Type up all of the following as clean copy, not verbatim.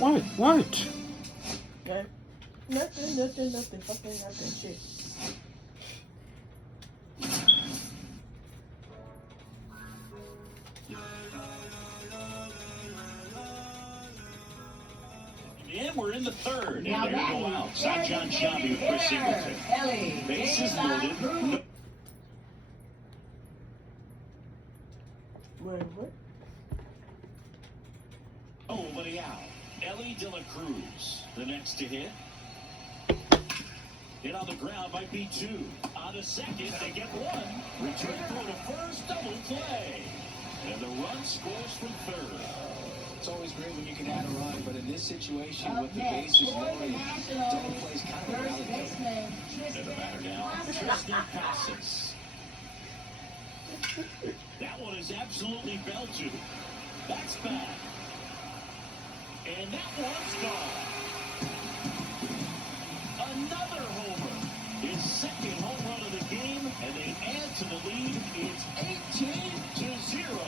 What? What? Okay. Nothing. Fucking nothing. Shit. And we're in the third. And there go out. Sajan Shabby with Chris Singleton. Bases loaded. Wait, what? Oh, Liao. Ellie De La Cruz, the next to hit. Hit on the ground might be two. On to second, they get one. Return throw to first, double play. And the run scores from third. It's always great when you can add a run, but in this situation with the bases loaded, double plays kind of a rally play. And the batter now, Tristan Casas. That one is absolutely belted. That's back. And that one's gone. Another homer. His second home run of the game, and they add to the lead. It's 18-0.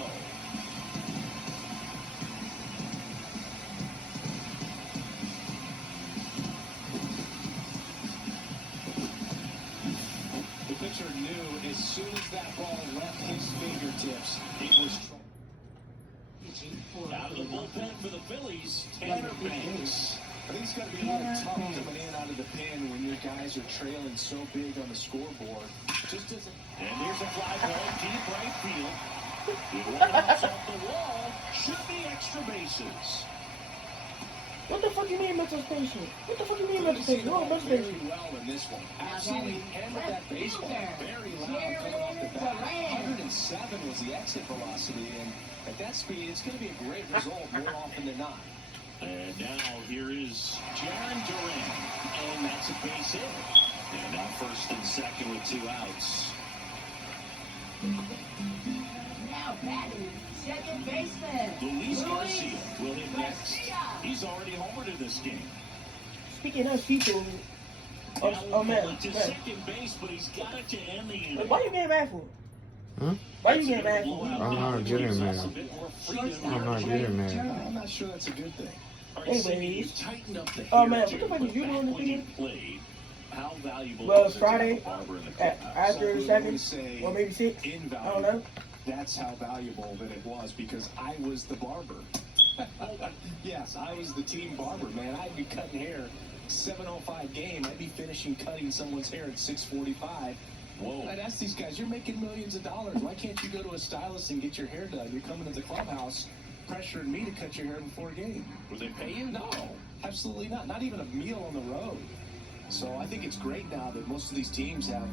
The pitcher knew as soon as that ball left his fingertips, it was trouble. Out of the bullpen for the Phillies, Tanner Banks. I think it's got to be a little tough coming in out of the pen when your guys are trailing so big on the scoreboard. Just doesn't. And here's a fly ball, deep right field. It rolls off the wall. Should be extra bases. What the fuck you mean mental station? What the fuck you mean mental station? No, mental very station. well in this one. Absolutely hammered that baseball. Very loud coming off the bat. 107 was the exit velocity, and at that speed, it's going to be a great result more often than not. And now here is Jaron Duran. And that's a base hit. And now first and second with two outs. Now batting, second baseman. Luis Garcia will hit next. He's already homered in this game. Speaking of people, oh man, To second base, but he's got it to end the inning. why you getting mad for? Huh? Why you getting mad for? I'm not getting mad. I'm not getting mad. I'm not sure that's a good thing. Anyways. Tightened up the Oh man, what the fuck is you doing this weekend? How valuable Well, is it to Friday, have a barber in the clubhouse? after We second, always say or maybe six. I don't know. invaluable. That's how valuable that it was because I was the barber. Yes, I was the team barber, man. I'd be cutting hair 7:05 game. I'd be finishing cutting someone's hair at 6:45. Whoa. I'd ask these guys, you're making millions of dollars. Why can't you go to a stylist and get your hair done? You're coming to the clubhouse pressuring me to cut your hair before a game. Would they pay you? No, absolutely not. Not even a meal on the road. So I think it's great now that most of these teams have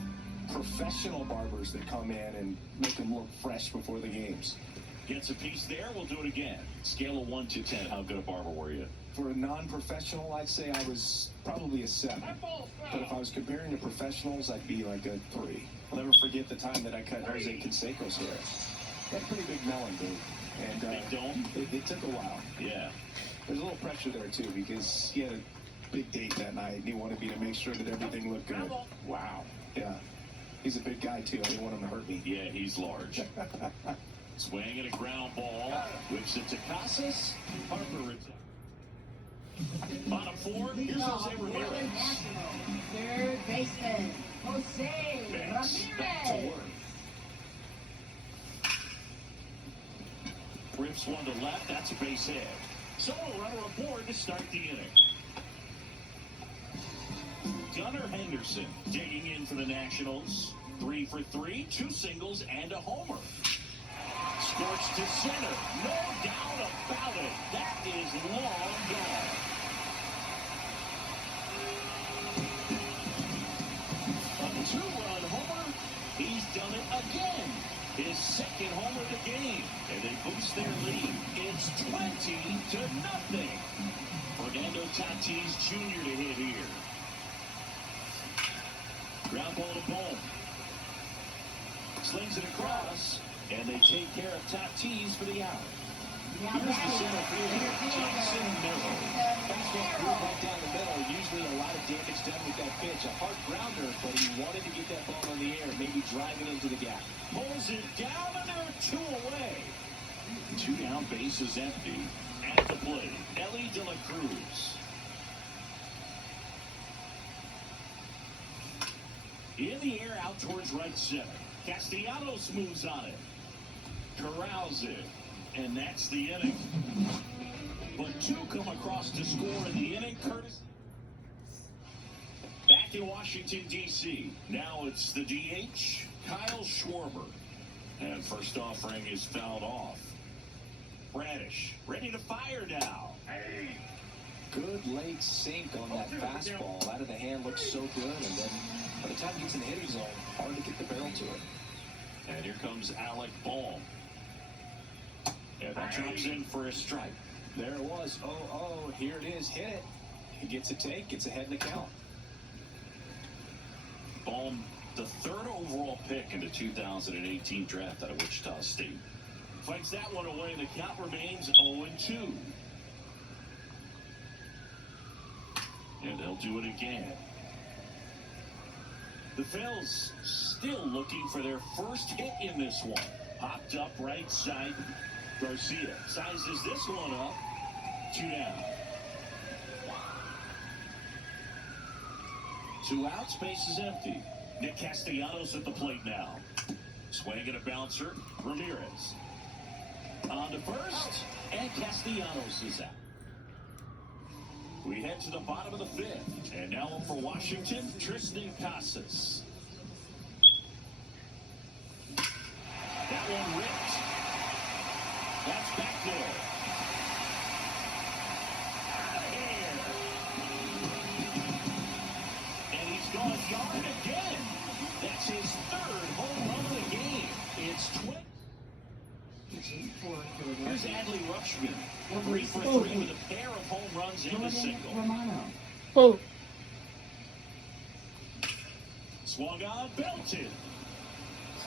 professional barbers that come in and make them look fresh before the games. Gets a piece there. We'll do it again. Scale of 1 to 10. How good a barber were you? For a non-professional, I'd say I was probably a 7. But if I was comparing to professionals, I'd be like a 3. I'll never forget the time that I cut Jose Canseco's hair. That pretty big melon, dude. And Big dome? it took a while. Yeah. There's a little pressure there, too, because he had a big date that night, and he wanted me to make sure that everything looked good. Wow. Yeah. He's a big guy, too. I didn't want him to hurt me. Yeah, he's large. Swing and a ground ball. Whips it to Casas. Harper returns. Bottom 4. Here's Jose Ramirez. Third baseman, Jose Banks back to Ramirez. work. Rips one to left. That's a base hit. So a runner aboard to start the inning. Gunnar Henderson digging in for the Nationals. 3 for 3, 2 singles and a homer. Scorched to center. No doubt about it. That is long gone. A 2-run homer. He's done it again. His second homer of the game. And they boost their lead. It's 20-0. Fernando Tatis Jr. to hit here. Ground ball to Bohm. Slings it across, and they take care of Tatis for the out. Here's the center fielder, Jackson Merrill. Fastball threw right down the middle. Usually a lot of damage done with that pitch. A hard grounder, but he wanted to get that ball in the air, maybe drive it into the gap. Pulls it down, and there are 2 away. 2 down, bases empty. At the plate, Ellie De La Cruz. In the air, out towards right center. Castellanos moves on it. Corrals it. And that's the inning. But two come across to score in the inning. Curtis. Back in Washington, D.C. Now it's the DH, Kyle Schwarber. And first offering is fouled off. Bradish ready to fire now. Good late sink on that fastball. Out of the hand looks so good, and then by the time he gets in the hitting zone, hard to get the barrel to it. And here comes Alec Bohm. And that drops in for a strike. There it was. Oh, here it is. Hit it. He gets a take, gets ahead in the count. Bohm, the third overall pick in the 2018 draft out of Wichita State. Fights that one away, and the count remains 0-2. And they'll do it again. The Phils still looking for their first hit in this one. Popped up right side. Garcia sizes this one up. 2 down. 2 out, space is empty. Nick Castellanos at the plate now. Swing and a bouncer. Ramirez. On to first, and Castellanos is out. We head to the bottom of the 5th, and now up for Washington, Tristan Casas. That one ripped. That's back there. Out of here. And he's gone yard again. That's his 3rd home run of the game. It's 20. Here's Adley Rutschman. 3 for 3 with a pair of home runs and a single. Oh, Swung on, belted.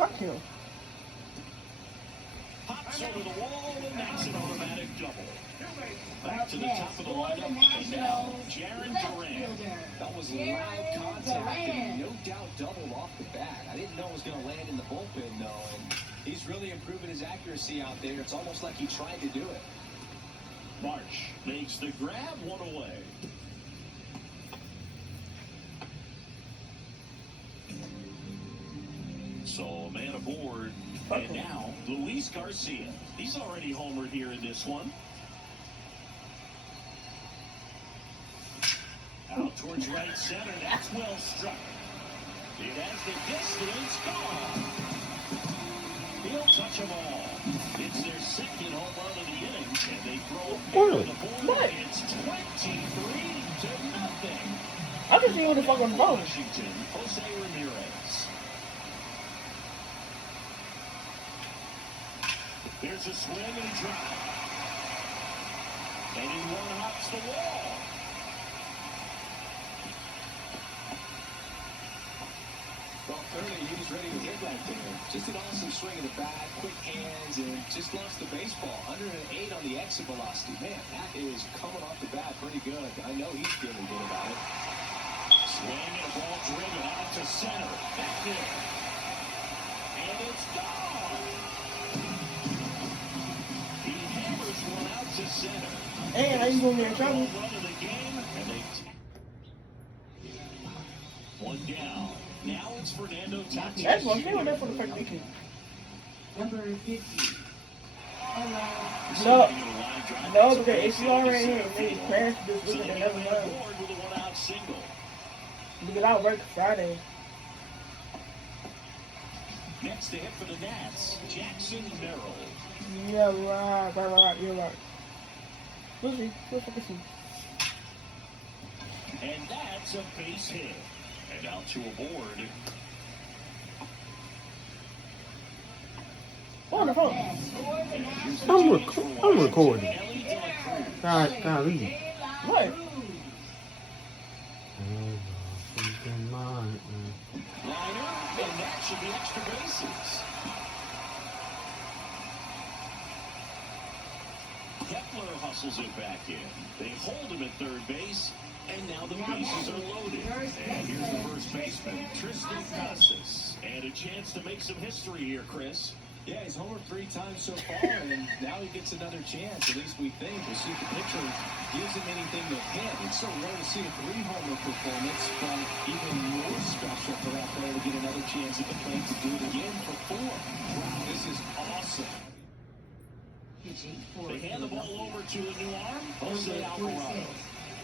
fuck him. Pops over the wall, and that's an automatic double. Back to the top of the For the lineup, and now Nationals, Jaron left Duran. fielder, That was Jaron loud contact, and Duran. no doubt doubled off the bat. I didn't know it was going to land in the bullpen, though, and he's really improving his accuracy out there. It's almost like he tried to do it. March makes the grab, 1 away. So a man aboard, and now Luis Garcia. He's already homered here in this one. Out towards right center, that's well struck. It has the distance, gone. He'll touch them all. It's their 2nd home run of the inning, and they throw a pair on the board. What? It's 23-0. I can see who the fuck on the phone. Washington, Jose Ramirez. There's a swing and a drop. And he one-hops the wall. Well, clearly he was ready to hit right there. Just an awesome swing of the bat, quick hands, and just lost the baseball. 108 on the exit velocity. Man, that is coming off the bat pretty good. I know he's feeling good about it. Swing and a ball driven out to center. Back there. And it's gone. He hammers one out to center. Hey, how you gonna get in trouble? Home run of the game, and they one down. Now it's Fernando Tatis. That's one thing with that for the first weekend. Number 50. No, because ACR right here made plans to this weekend and never know. With a one-out single. Because I work Friday. Next to hit for the Nats, Jackson Merrill. Yeah, right, you're right. We'll see. We'll fucking see. And that's a base hit. And out to a board. Oh, on the phone. I'm recording. Golly. What? Liner, and that should be extra bases. Kepler hustles it back in. They hold him at 3rd base, and now the bases are loaded. And here's the first baseman, Tristan Casas. And a chance to make some history here, Chris. Yeah, he's homered 3 times so far, and now he gets another chance. At least we think. We'll see if the pitcher gives him anything to hit. It's so rare to see a 3-homer performance, but even more special for that player to get another chance at the plate to do it again for 4. Wow, this is awesome. They hand the ball over to a new arm, Jose Alvarado.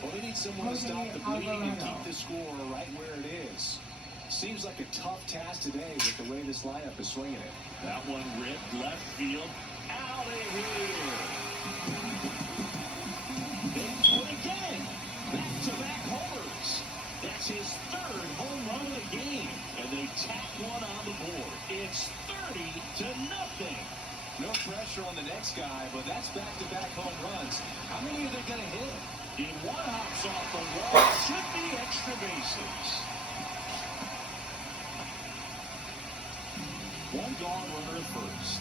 Well, they need someone to stop the bleeding and keep the score right where it is. Seems like a tough task today with the way this lineup is swinging it. That one ripped left field. Out of here. They do it again. Back-to-back homers. That's his 3rd home run of the game. And they tack one on the board. It's 30-0. No pressure on the next guy, but that's back-to-back home runs. How many are they going to hit? In one hops off the wall. Should be extra bases. One gone runner at first.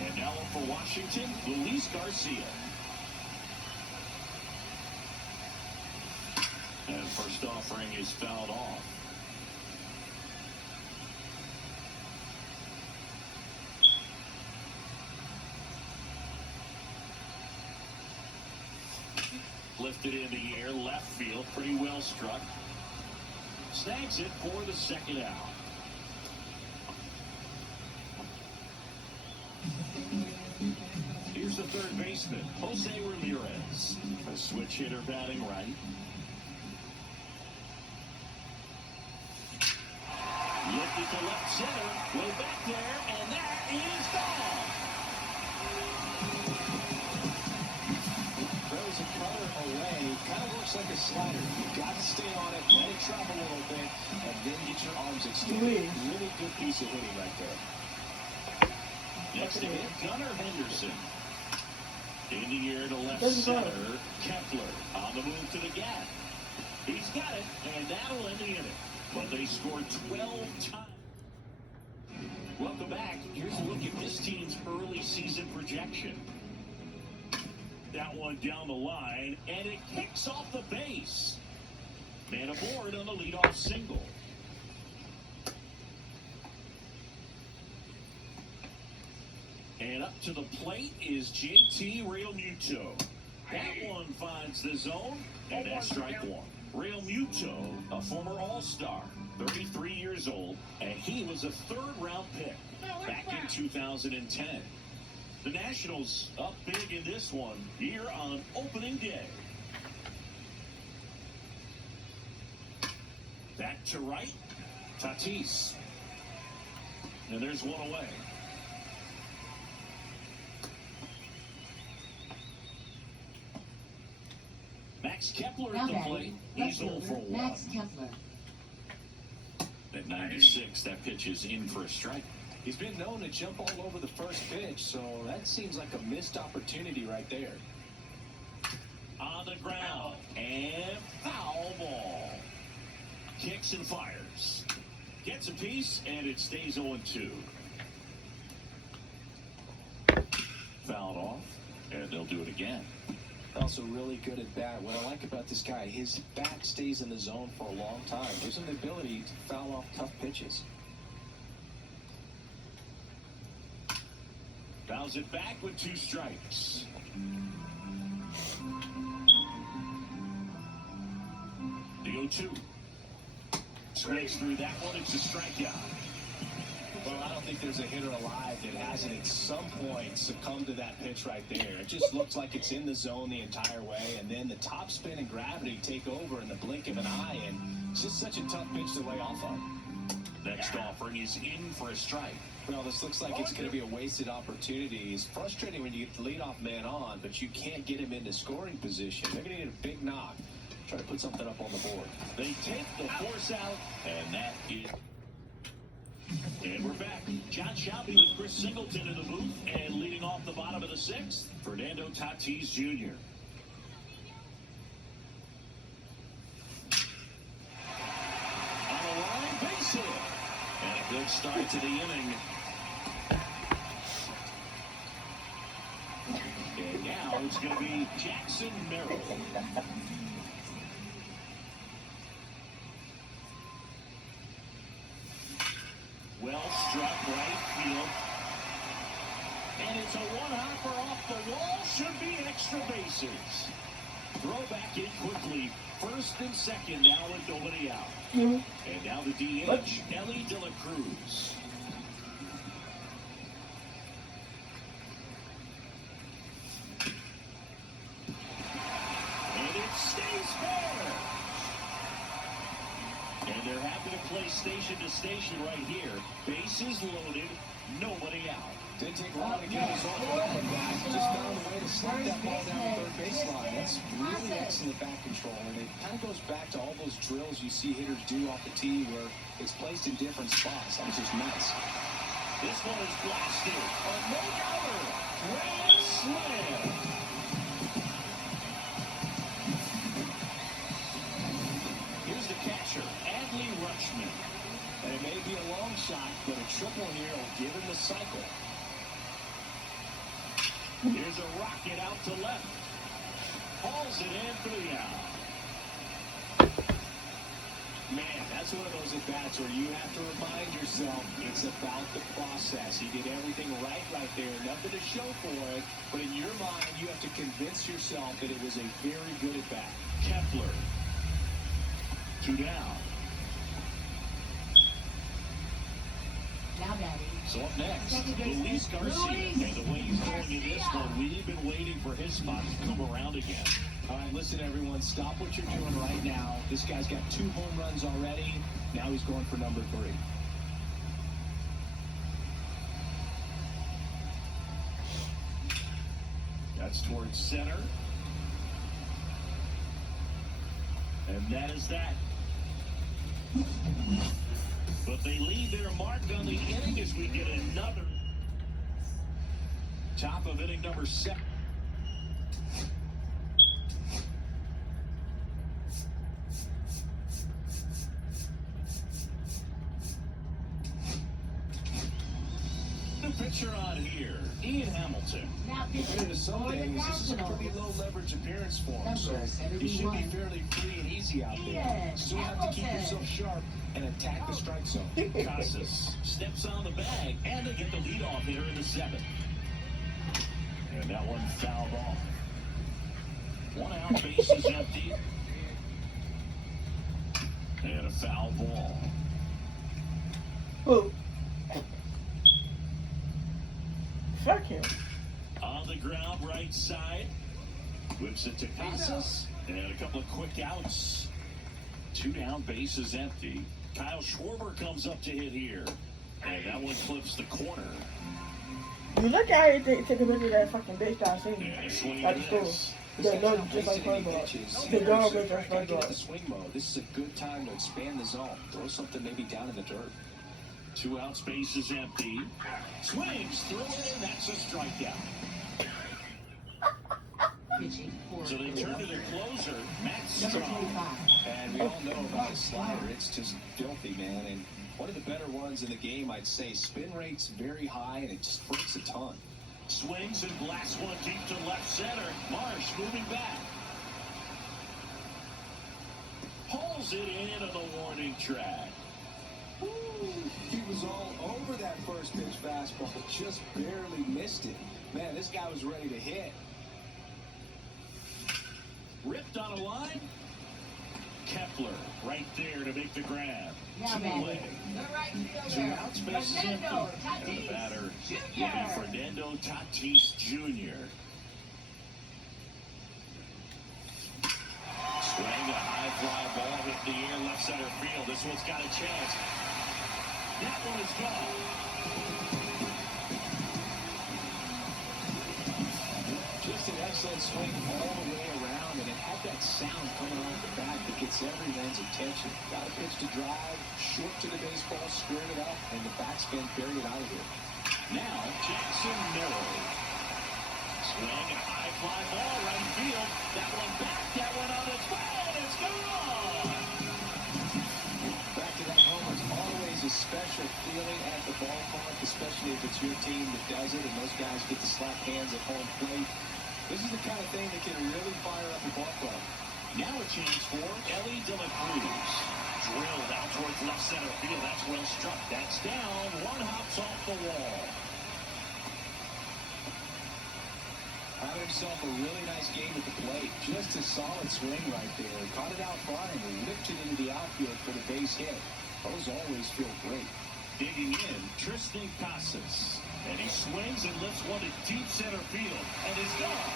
And now up for Washington, Luis Garcia. And first offering is fouled off. Lifted in the air, left field, pretty well struck. Snags it for the 2nd out. Here's the 3rd baseman, Jose Ramirez. A switch hitter batting right. Lifted to left center, way back there, and that is gone. Throws a cutter away. Kind of looks like a slider. You've got to stay on it, let it travel a little bit, and then get your arms extended. Really good piece of hitting right there. Next to hit, Gunnar Henderson. In the air to left center, Kepler on the move to the gap. He's got it, and that'll end the inning. But they scored 12 times. Welcome back. Here's a look at this team's early season projection. That one down the line, and it kicks off the base. Man aboard on the leadoff single. And up to the plate is JT Realmuto. That one finds the zone, and that's strike one. Realmuto, a former All-Star, 33 years old, and he was a 3rd-round pick back in 2010. The Nationals up big in this one here on opening day. Back to right, Tatis. And there's one away. Max Kepler at the plate. He's 0 for 1. Max Kepler. At 96, that pitch is in for a strike. He's been known to jump all over the first pitch, so that seems like a missed opportunity right there. On the ground, and foul ball. Kicks and fires. Gets a piece, and it stays 0-2. Fouled off, and they'll do it again. Also really good at bat. What I like about this guy, his bat stays in the zone for a long time. Gives him the ability to foul off tough pitches. Fouls it back with 2 strikes. The 0-2. Swings through that one. It's a strikeout. Well, I don't think there's a hitter alive that hasn't at some point succumbed to that pitch right there. It just looks like it's in the zone the entire way, and then the top spin and gravity take over in the blink of an eye, and it's just such a tough pitch to lay off on. Next offering is in for a strike. Well, this looks like it's going to be a wasted opportunity. It's frustrating when you get the leadoff man on, but you can't get him into scoring position. They're going to need a big knock. Try to put something up on the board. They take the force out, and that is... And we're back. John Shelby with Chris Singleton in the booth, and leading off the bottom of the 6th, Fernando Tatis Jr. On the line, base hit. And a good start to the inning. And now it's going to be Jackson Merrill. Well struck right field. And it's a one-hopper off the wall. Should be extra bases. Throw back in quickly. First and second now with nobody out. Mhm. And now the DH, Ellie De La Cruz. And it stays there. And they're happy to play station to station right here. Bases loaded, nobody out. Didn't take long to get his off the bat. Just found a way to slide that ball down the third baseline. That's really excellent bat control. And it kind of goes back to all those drills you see hitters do off the tee where it's placed in different spots. That was just nice. This one is blasted. A no-doubter. Grand slam. Here's the catcher, Adley Rutschman. And it may be a long shot, but a triple here will give him the cycle. Here's a rocket out to left. Hauls it in for the out. Man, that's one of those at-bats where you have to remind yourself it's about the process. He did everything right there. Nothing to show for it. But in your mind, you have to convince yourself that it was a very good at-bat. Kepler. 2 down. Now batting. So up next, Second baseman, Luis Garcia. Luis And the way he's going in this Garcia. one, we've been waiting for his spot to come around again. All right, listen, everyone. Stop what you're doing right now. This guy's got 2 home runs already. Now he's going for number 3. That's towards center. And that is that. But they leave their mark on the inning as we get another. Top of inning number 7. The pitcher on here, Ian Hamilton. Now In pitching some for the days, this is a pretty Nationals. low leverage appearance for him, so Number he should be 71. fairly free and easy out there. Ian Still have to keep Hamilton. yourself sharp and attack the strike zone. Casas steps on the bag, and they get the leadoff hitter in the 7th. And that one fouled off. 1 out, base is empty. And a foul ball. Oh. Fuck him. On the ground, right side. Whips it to Casas. And a couple of quick outs. 2 down, base is empty. Kyle Schwarber comes up to hit here. And that one clips the corner. You look at it, take a picture of that fucking bitch that I seen And a swing at the and school. miss. They know just like Wasting any football. pitches. The dog Hitters was just gotta get football. into swing mode. This is a good time to expand the zone. Throw something maybe down in the dirt. 2 out, space is empty. Swings through it, and that's a strikeout. Pitching for So they turn to their closer, Matt number Strong. 25. And we all know about his slider. It's just filthy, man. And one of the better ones in the game, I'd say. Spin rate's very high, and it just breaks a ton. Swings and blasts one deep to left center. Marsh moving back. Pulls it in on the warning track. He was all over that first pitch fastball, just barely missed it. Man, this guy was ready to hit. Ripped on a line. Kepler right there to make the grab. Now Two batting. away. The right 2 fielder. out, space is empty. Fernando And the Tatis batter will be Jr. Fernando Tatis Jr. Swing, a high fly ball hit the air, left center field. This one's got a chance. That one is gone. Just an excellent swing all the way around, and it had that sound coming off the bat that gets every man's attention. Got a pitch to drive, short to the baseball, squared it up, and the backspin carried it out of here. Now, Jackson Merrill. Swing, a high fly ball, right field. That one back, that one on its way, and it's gone! Back to that homer is always a special feeling at the ballpark, especially if it's your team that does it, and those guys get to slap hands at home plate. This is the kind of thing that can really fire up a ball club. Now a change for Ellie De La Cruz. Drilled out towards left center field. That's well struck. That's down. One hops off the wall. himself a really nice game at the plate. Just a solid swing right there. Caught it out front and whipped it into the outfield for the base hit. Those always feel great. Digging in, Tristan Casas. And he swings and lifts one to deep center field. And is gone.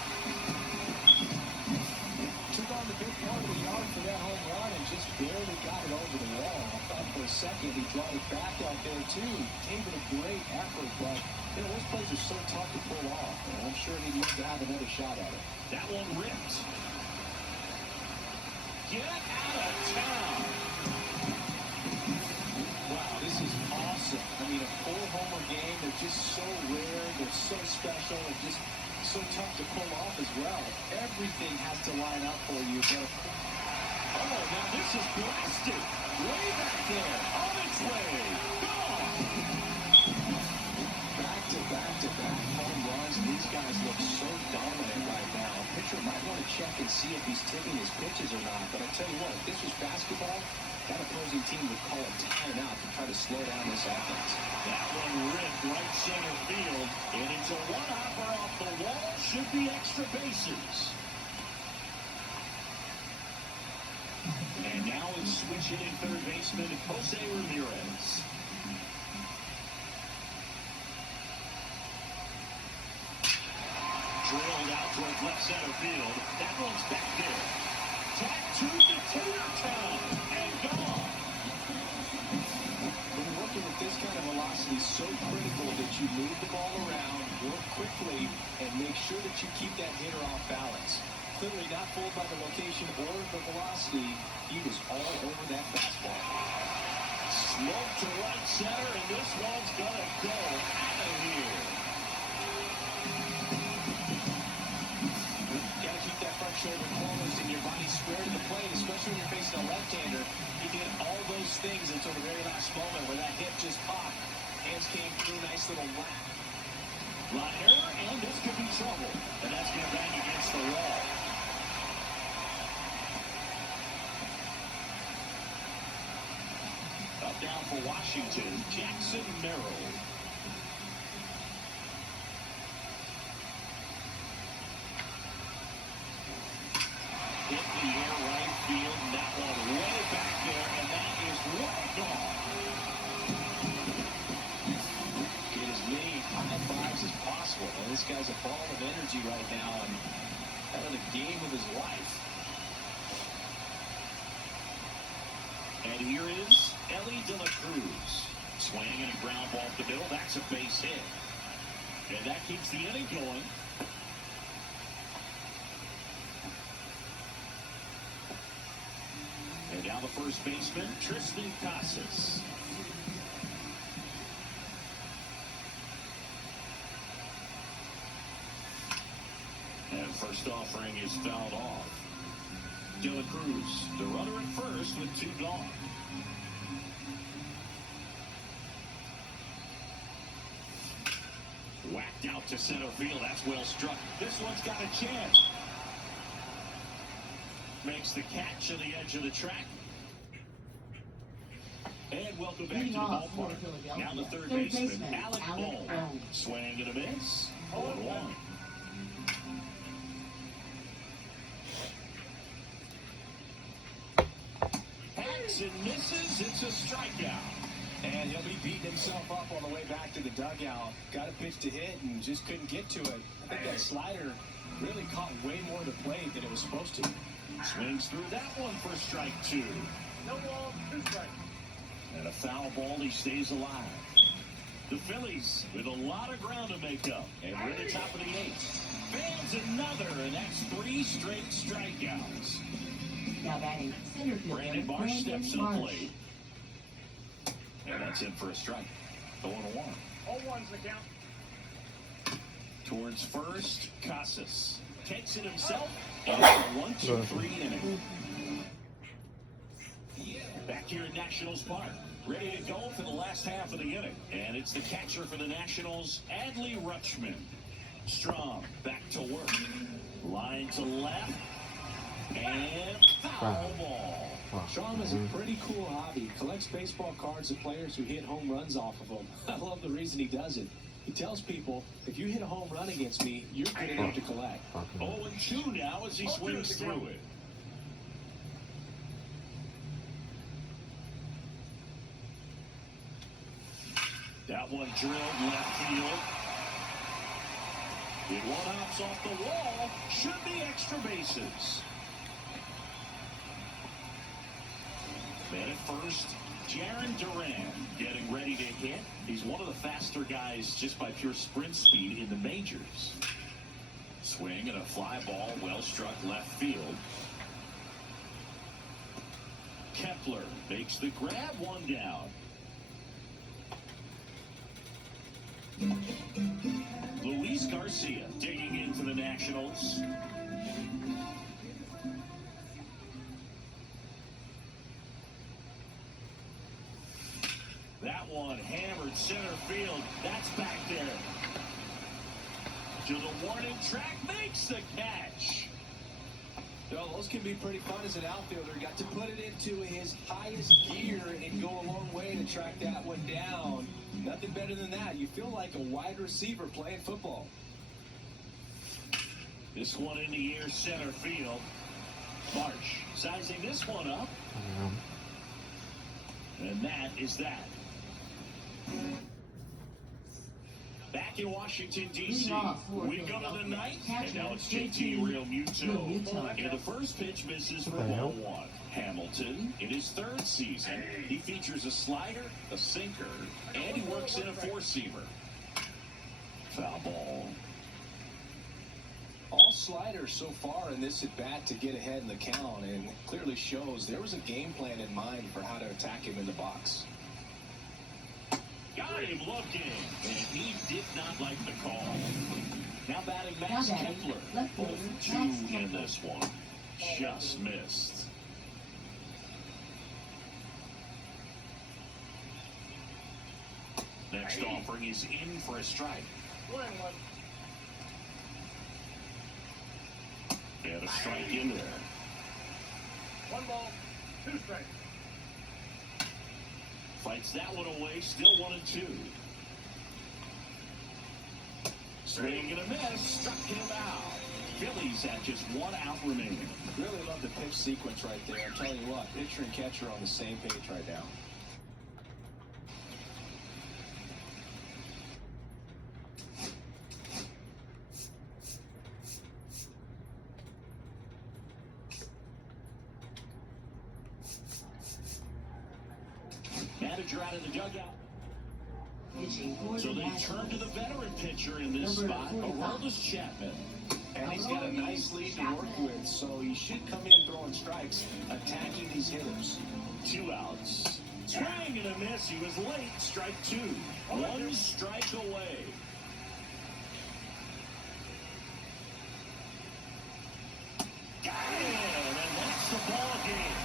Took on the big part of the yard for that home run and just barely got it over the wall. I thought for a second he brought it back out there too. Gave it a great effort, but those plays are so tough to pull off. And I'm sure he'd love to have another shot at it. That one ripped. Get out of town. Wow, this is awesome. I mean, a four-homer game, they're just so rare, they're so special, and just so tough to pull off as well. Everything has to line up for you. But oh, now this is blasted. Way back there. On its way. Gone. Back-to-back home runs. These guys look so dominant right now. Pitcher might want to check and see if he's taking his pitches or not. But I tell you what, if this was basketball, that opposing team would call a timeout to try to slow down this offense. That one ripped right center field, and it's a one-hopper off the wall. Should be extra bases. And now it's switching in third baseman Jose Ramirez. Drilled out towards left center field. That one's back there. Tattooed to Town and gone. When you're working with this kind of velocity, so critical that you move the ball around, work quickly, and make sure that you keep that hitter off balance. Clearly not fooled by the location or the velocity. He was all over that fastball. Smoke to right center, and this one's gonna go out of here. Gotta keep that front shoulder closed and your body square to the plate, especially when you're facing a left-hander. He did all those things until the very last moment where that hit just popped. Hands came through, nice little whack. Line error, and this could be trouble. And that's gonna bang against the wall. Up down for Washington, Jackson Merrill. Hit the air right field, and that one way back there, and that is way gone. Get as many high fives as possible. Well, this guy's a ball of energy right now and having a game of his life. And here is Ellie De La Cruz. Swinging a ground ball up the middle. That's a base hit. And that keeps the inning going. And now the first baseman, Tristan Casas. And first offering is fouled off. De La Cruz, the runner at first with two gone. Whacked out to center field. That's well struck. This one's got a chance. Makes the catch on the edge of the track. And welcome back to the ballpark. Now the third baseman, Alec Bohm. Swing and a miss. 0-1. And misses. It's a strikeout. And he'll be beating himself up on the way back to the dugout. Got a pitch to hit and just couldn't get to it. I think that slider really caught way more to the plate than it was supposed to. Swings through that one for strike two. No ball, 2 strikes. And a foul ball. He stays alive. The Phillies with a lot of ground to make up. And we're at the top of the 8th. Fans another, and that's 3 straight strikeouts. Now batting center fielder Brandon Marsh steps to the plate. And that's in for a strike. 0-1. 0-1's the count. Towards first, Casas takes it himself. And it's a 1-2-3 inning. Back here at Nationals Park. Ready to go for the last half of the inning. And it's the catcher for the Nationals, Adley Rutschman. Strong back to work. Line to left. And foul ball. Sean has a pretty cool hobby. Collects baseball cards of players who hit home runs off of them. I love the reason he does it. He tells people, if you hit a home run against me, you're good enough to collect. Fucking 0-2 now as he swings through it. That one drilled left field. It one hops off the wall. Should be extra bases. Man at first, Jarren Duran getting ready to hit. He's one of the faster guys just by pure sprint speed in the majors. Swing and a fly ball, well struck left field. Kepler makes the grab, one down. Luis Garcia digging into the Nationals. That one hammered center field. That's back there. To the warning track, makes the catch. Well, those can be pretty fun as an outfielder. Got to put it into his highest gear and go a long way to track that one down. Nothing better than that. You feel like a wide receiver playing football. This one in the air, center field. Marsh sizing this one up. And that is that. Back in Washington, D.C., we go to the ninth, and now it's JT Realmuto. And the first pitch misses for ball one. Hamilton, in his third season, he features a slider, a sinker, and he works in a four-seamer. Foul ball. All sliders so far in this at-bat to get ahead in the count, and clearly shows there was a game plan in mind for how to attack him in the box. Got him looking, and he did not like the call. Now batting Max Kepler. 0-2 in this one. Just missed. Next offering is in for a strike. And a strike in there. 1 ball, 2 strikes. Fights that one away, still 1-2. Swing and a miss, struck him out. Phillies have just 1 out remaining. Really love the pitch sequence right there. I'm telling you what, pitcher and catcher on the same page right now. Manager out of the dugout. So they turn to the veteran pitcher in this spot, Aroldis Chapman. And he's got a nice lead to work with, so he should come in throwing strikes, attacking these hitters. 2 outs. Swing and a miss. He was late. Strike 2. 1 strike away. Got him, and that's the ball game.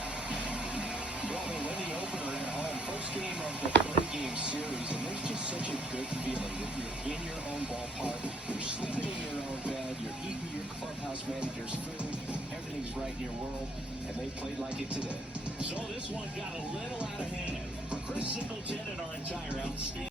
Well, they win the opener at home. First game of the 3-game series, and there's just such a good feeling that you're in your own ballpark, you're sleeping in your own bed, you're eating your clubhouse manager's food, everything's right in your world, and they played like it today. So this one got a little out of hand. For Chris Singleton and our entire outstanding